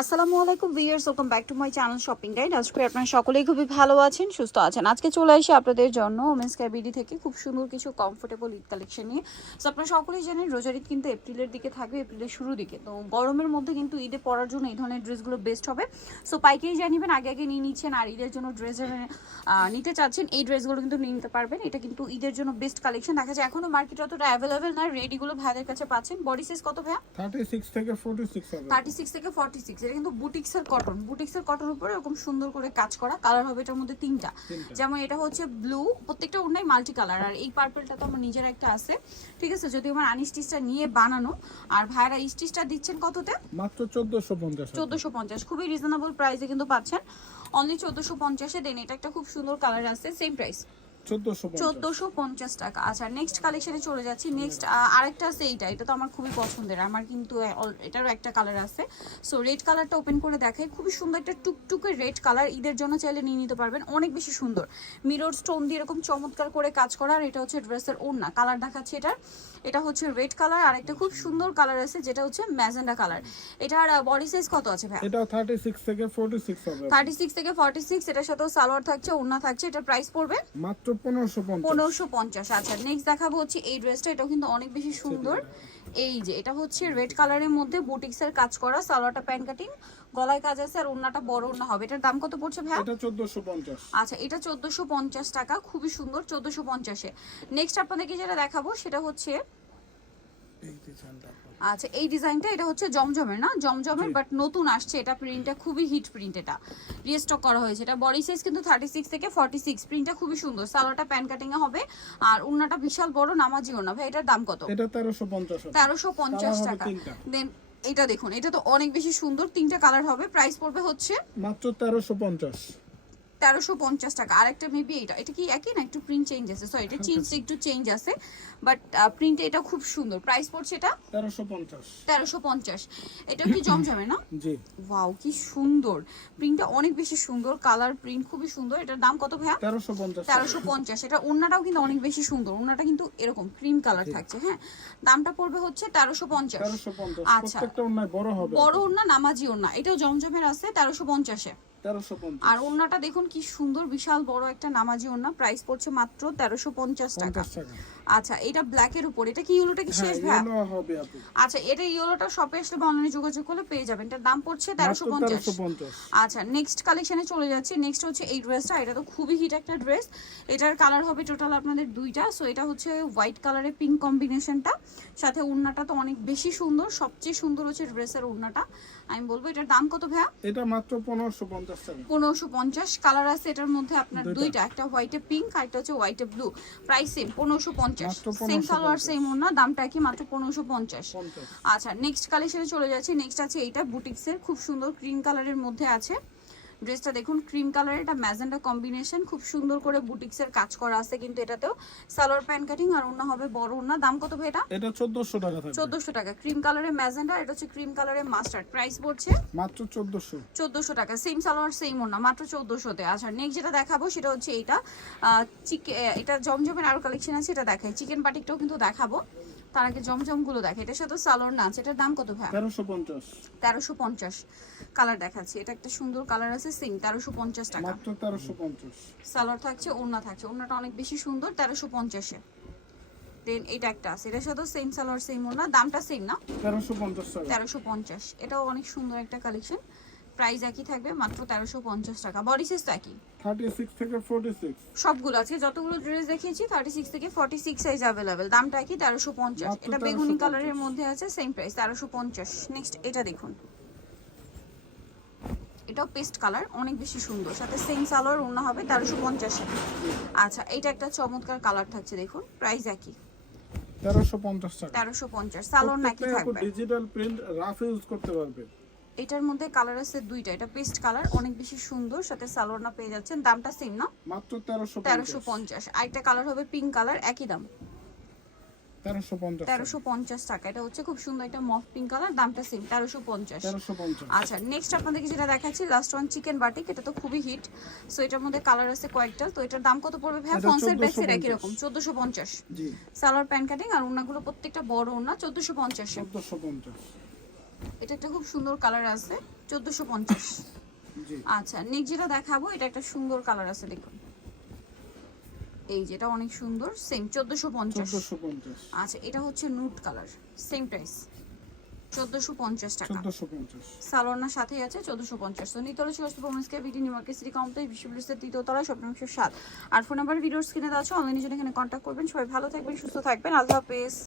আসসালামু আলাইকুম viewers welcome back to my channel shopping guide. আজকে আপনারা সকলেই খুবই ভালো আছেন সুস্থ আছেন। আজকে চলে আসি আপনাদের জন্য ওমেন্স ক্যাবিডি থেকে খুব সুন্দর কিছু কমফোর্টেবল ঈদ কালেকশন নিয়ে। সো আপনারা সকলেই জানেন রোজার ঈদ কিন্তু এপ্রিলের দিকে থাকবে এপ্রিলের শুরুর দিকে। তো গরমের মধ্যে কিন্তু ঈদে পরার জন্য এই ধরনের ড্রেসগুলো বেস্ট হবে। সো পাইকারি জানিবেন আগে আগে নিয়ে নিচ্ছেন আর ঈদের জন্য ড্রেস নিতে চাচ্ছেন এই ড্রেসগুলো কিন্তু নিয়ে নিতে পারবেন। এটা কিন্তু ঈদের জন্য বেস্ট কালেকশন দেখা যায় এখনও মার্কেটে অতটা অ্যাভেলেবেল নয় রেডিগুলো ভাইদের কাছে পাচ্ছেন। বডি সাইজ কত ভাইয়া? থার্টি সিক্স থেকে ফোর্টি সিক্স থার্টি সিক্স থেকে ফর্টি সিক্স এটা কিন্তু বুটিক্সের কটন। বুটিক্সের কটন উপরে এরকম সুন্দর করে কাজ করা কালার হবে এটার মধ্যে তিনটা। যেমন এটা হচ্ছে ব্লু প্রত্যেকটা ওনাই মাল্টি কালার আর এই পার্পলটা তো আমার নিজের একটা আছে। ঠিক আছে? যদি আমার আনস্টিচটা নিয়ে বানানো আর ভাইরা স্টিচটা দিচ্ছেন কততে? মাত্র চোদ্দশো পঞ্চাশ চোদ্দোশো পঞ্চাশ। খুবই রিজনেবল প্রাইসে কিন্তু পাচ্ছেন। অনলি চোদ্দোশো পঞ্চাশে দেন। এটা একটা খুব সুন্দর কালার আছে সেম প্রাইস চোদ্দশো পঞ্চাশ। টাকা। আচ্ছা নেক্সট কালেকশনে চলে যাচ্ছি। নেক্সট আরেকটা আছে এইটা। এটা তো আমার খুবই পছন্দের। আমার কিন্তু এটারও একটা কালার আছে। সো রেড কালারটা ওপেন করে দেখাই। খুবই সুন্দর একটা টুকটুকে রেড কালার ঈদের জন্য চাইলে নিয়ে নিতে পারবেন। অনেক বেশি সুন্দর। মিরর স্টোন দিয়ে এরকম চমৎকার করে কাজ করা। আর এটা হচ্ছে ড্রেসের ওড়না। কালার দেখাচ্ছি এটার। এটা হচ্ছে রেড কালার আর একটা খুব সুন্দর কালার আছে যেটা হচ্ছে ম্যাজেন্ডা কালার এটার বডি সাইজ কত আছে ভাই এটা থার্টি সিক্স থেকে ফোর্টি সিক্স হবে। থার্টি সিক্স থেকে ফর্টি সিক্স এটার সাথে সালোয়ার থাকছে ওড়না থাকছে এটার প্রাইস পড়বে মাত্র পনেরোশো পঞ্চাশ। পনেরোশো পঞ্চাশ। আচ্ছা নেক্সট দেখাবো হচ্ছে এই ড্রেসটা এটাও কিন্তু অনেক বেশি সুন্দর। এই যে এটা হচ্ছে রেড কালারের মধ্যে বুটিক্সের কাজ করা সালোয়ারটা প্যান্ট কাটিং গলায় কাজ আছে আর ওড়নাটা বড় ওড়না হবে। এটার দাম কত পড়ছে ভাই এটা চোদ্দশো পঞ্চাশ। আচ্ছা এটা চোদ্দোশো পঞ্চাশ টাকা খুবই সুন্দর 1450 এ নেক্সট আপনাদেরকে যেটা দেখাবো সেটা হচ্ছে আচ্ছা এই ডিজাইনটা এটা হচ্ছে জমজমের না? জমজমের বাট নতুন আসছে। এটা প্রিন্টটা খুবই হিট প্রিন্ট এটা। রিস্টক করা হয়েছে। এটা বডি সাইজ কিন্তু থার্টি সিক্স থেকে ফর্টি সিক্স প্রিন্টটা খুবই সুন্দর। সালোয়ারটা প্যান কাটিং এ হবে। আর উন্নাটা বিশাল বড় নামাজি ওনা ভাই এটার দাম কত? এটা তেরোশো পঞ্চাশ তেরোশো পঞ্চাশ টাকা। দেন এটা দেখুন এটা তো অনেক বেশি সুন্দর। তিনটা কালার হবে। প্রাইস পড়বে হচ্ছে? মাত্র তেরোশো পঞ্চাশ। তেরোশো পঞ্চাশ টাকা। আরেকটা মেবি এটা এটা কি একই না একটু প্রিন্ট চেঞ্জ আছে? সরি এটা চেঞ্জ একটু চেঞ্জ আছে বাট প্রিন্টে এটা খুব সুন্দর। প্রাইস পড়ছে এটা? তেরোশো পঞ্চাশ। তেরোশো পঞ্চাশ। এটা কি জমজমে না? ওয়াও কি সুন্দর। প্রিন্টটা অনেক বেশি সুন্দর। কালার প্রিন্ট খুবই সুন্দর। এটার দাম কত ভাইয়া? তেরোশো পঞ্চাশ। তেরোশো পঞ্চাশ। এটা ওড়নাটাও কিন্তু অনেক বেশি সুন্দর। ওড়নাটা কিন্তু এরকম ক্রিম কালার থাকছে হ্যাঁ? দামটা পড়বে হচ্ছে তেরোশো পঞ্চাশ। আচ্ছা। বড় ওড়না নামাজি ওড়না। এটাও জমজমের আছে তেরোশো পঞ্চাশ। আর ওড়নাটা দেখুন কি সুন্দর বিশাল বড় একটা নামাজি ওড়না। প্রাইস পড়ছে মাত্র তেরোশো পঞ্চাশ টাকা। আচ্ছা এটা ব্ল্যাকের উপর। এটা কি ইউলোটা কি শেষ হ্যাঁ হবে আপু। আচ্ছা এটা ইয়েলোটা শপে আসলে বা অনলাইনে যোগাযোগ করলে পেয়ে যাবেন। এটার দাম পড়ছে তেরোশো মাত্র পঞ্চাশ। তেরোশো পঞ্চাশ। আচ্ছা নেক্সট কালেকশনে চলে যাচ্ছি। নেক্সট হচ্ছে এই ড্রেসটা এটা তো খুবই হিট একটা ড্রেস এটার কালার হবে টোটাল আপনাদের দুইটা। সো এটা হচ্ছে হোয়াইট কালারের পিঙ্ক কম্বিনেশনটা সাথে ওড়নাটা তো অনেক বেশি সুন্দর। সবচেয়ে সুন্দর হচ্ছে ড্রেসের ওড়নাটা। আমি বলব এটার দাম কত ভাইয়া? এটা মাত্র পনেরোশো পঞ্চাশ টাকা পনেরোশো পঞ্চাশ কালার আছে এটার মধ্যে আপনার দুইটা। একটা হোয়াইটে পিঙ্ক আর একটা হচ্ছে হোয়াইটে ব্লু প্রাইস সেম পনেরোশো পঞ্চাশ। সেম 1550 সালোয়ার সেম না দামটা কি মাত্র পনেরোশো পঞ্চাশ? আচ্ছা নেক্সট কালেকশনে চলে যাচ্ছি। নেক্সট আছে এইটা বুটিক্সের খুব সুন্দর ক্রিম কালারের মধ্যে আছে। ড্রেসটা দেখুন ক্রিম কালারের এটা ম্যাজেন্ডা কম্বিনেশন খুব সুন্দর করে বুটিক্সের কাজ করা আছে কিন্তু এটাতেও। সালোয়ার প্যান্ট কাটিং আর ওড়না হবে বড় ওড়না। দাম কত ভাই এটা? এটা চোদ্দশো টাকা থাকবে। চোদ্দোশো টাকা। ক্রিম কালারের ম্যাজেন্ডা এটা হচ্ছে ক্রিম কালারের মাস্টার্ড প্রাইস পড়ছে মাত্র চোদ্দশো। চোদ্দোশো টাকা। সেম সালোয়ার সেম ওড়না মাত্র চোদ্দোশোতে। আচ্ছা নেক্সট যেটা দেখাবো সেটা হচ্ছে এইটা। চিকেন এটা জমজমের আরও কালেকশন আছে এটা দেখাই। চিকেন বাটিকটাও কিন্তু দেখাবো। তার আগে জমজমগুলো দেখে এটার সাথে সালোয়ার না আছে এটার দাম কত ভাই তেরোশো পঞ্চাশ। তেরোশো পঞ্চাশ। কালার দেখাচ্ছি এটা একটা সুন্দর কালার আছে সেম তেরোশো পঞ্চাশ টাকা। মাত্র তেরোশো পঞ্চাশ। সালোয়ার থাকছে ওড়না থাকছে ওড়নাটা অনেক বেশি সুন্দর তেরোশো পঞ্চাশে। দেন এটা একটা আছে এটার সাথেও সেম সালোয়ার সেম ওড়না দামটা সেম না? তেরোশো পঞ্চাশ তেরোশো পঞ্চাশ এটাও অনেক সুন্দর একটা কালেকশন প্রাইস একই থাকবে মাত্র তেরোশো পঞ্চাশ টাকা। বডি সাইজ তো একই। সবগুলো আছে যতগুলো ড্রেস দেখিয়েছি থার্টি সিক্স থেকে ফর্টি সিক্স সাইজ অ্যাভেলেবেল দামটা কি তেরোশো পঞ্চাশ। এটা বেগুনি কালারের মধ্যে আছে সেম প্রাইস তেরোশো পঞ্চাশ। নেক্সট এটা দেখুন। এটাও পেস্ট কালার অনেক বেশি সুন্দর। সাথে সেম সালোয়ার ওড়না হবে তেরোশো পঞ্চাশে। আচ্ছা এটা একটা চমৎকার কালার থাকছে দেখুন প্রাইস একই। তেরোশো পঞ্চাশ সালোয়ার নাকি থাকবে। ডিজিটাল প্রিন্ট রাফ ইউজ করতে পারবে। এটার মধ্যে কালার আছে দুইটা। এটা পেস্ট কালার অনেক বেশি সুন্দর সাথে সালোয়ার না পেয়ে যাচ্ছেন। দামটা সেম না? মাত্র তেরোশো তেরোশো পঞ্চাশ। আরেকটা কালার হবে পিঙ্ক কালার একই দাম। তেরোশো পঞ্চাশ তেরোশো পঞ্চাশ টাকা। এটা হচ্ছে খুব সুন্দর একটা মফ পিঙ্ক কালার দামটা সেম তেরোশো পঞ্চাশ। তেরোশো পঞ্চাশ আচ্ছা নেক্সট আপনাদেরকে যেটা দেখাচ্ছি লাস্ট ওয়ান চিকেন বাটিক এটা তো খুবই হিট সো এটার মধ্যে কালার আছে কয়েকটা। তো এটার দাম কত পড়বে ভাই ফন্সের ব্যাগসের 1450 একই রকম চোদ্দোশো পঞ্চাশ। জি। সালোয়ার প্যান্ট কাটিং আর ওনাগুলো প্রত্যেকটা বড় ওনা চোদ্দোশো পঞ্চাশে। চোদ্দশো পঞ্চাশ। এটা একটা খুব সুন্দর কালার আছে চোদ্দোশো পঞ্চাশ। আচ্ছা নেক্সট যেটা দেখাবো এটা একটা সুন্দর কালার আছে দেখুন। এই যেটা অনেক সুন্দর সেম চোদ্দোশো পঞ্চাশ। আচ্ছা এটা হচ্ছে নুট কালার সেম প্রাইস চোদ্দোশো পঞ্চাশ টাকা। সাথেই আছে চোদ্দোশো পঞ্চাশ। তো নিতলে সিটি কমপ্লেক্স বিশ্ববিদ্যালয়ের সাত। আর ফোন নাম্বার ভিডিওর স্ক্রিনে দেওয়া আছে অনলাইনে জন্য এখানে কন্ট্যাক্ট করবেন। সবাই ভালো থাকবেন সুস্থ থাকবেন। আল্লাহ হাফেজ।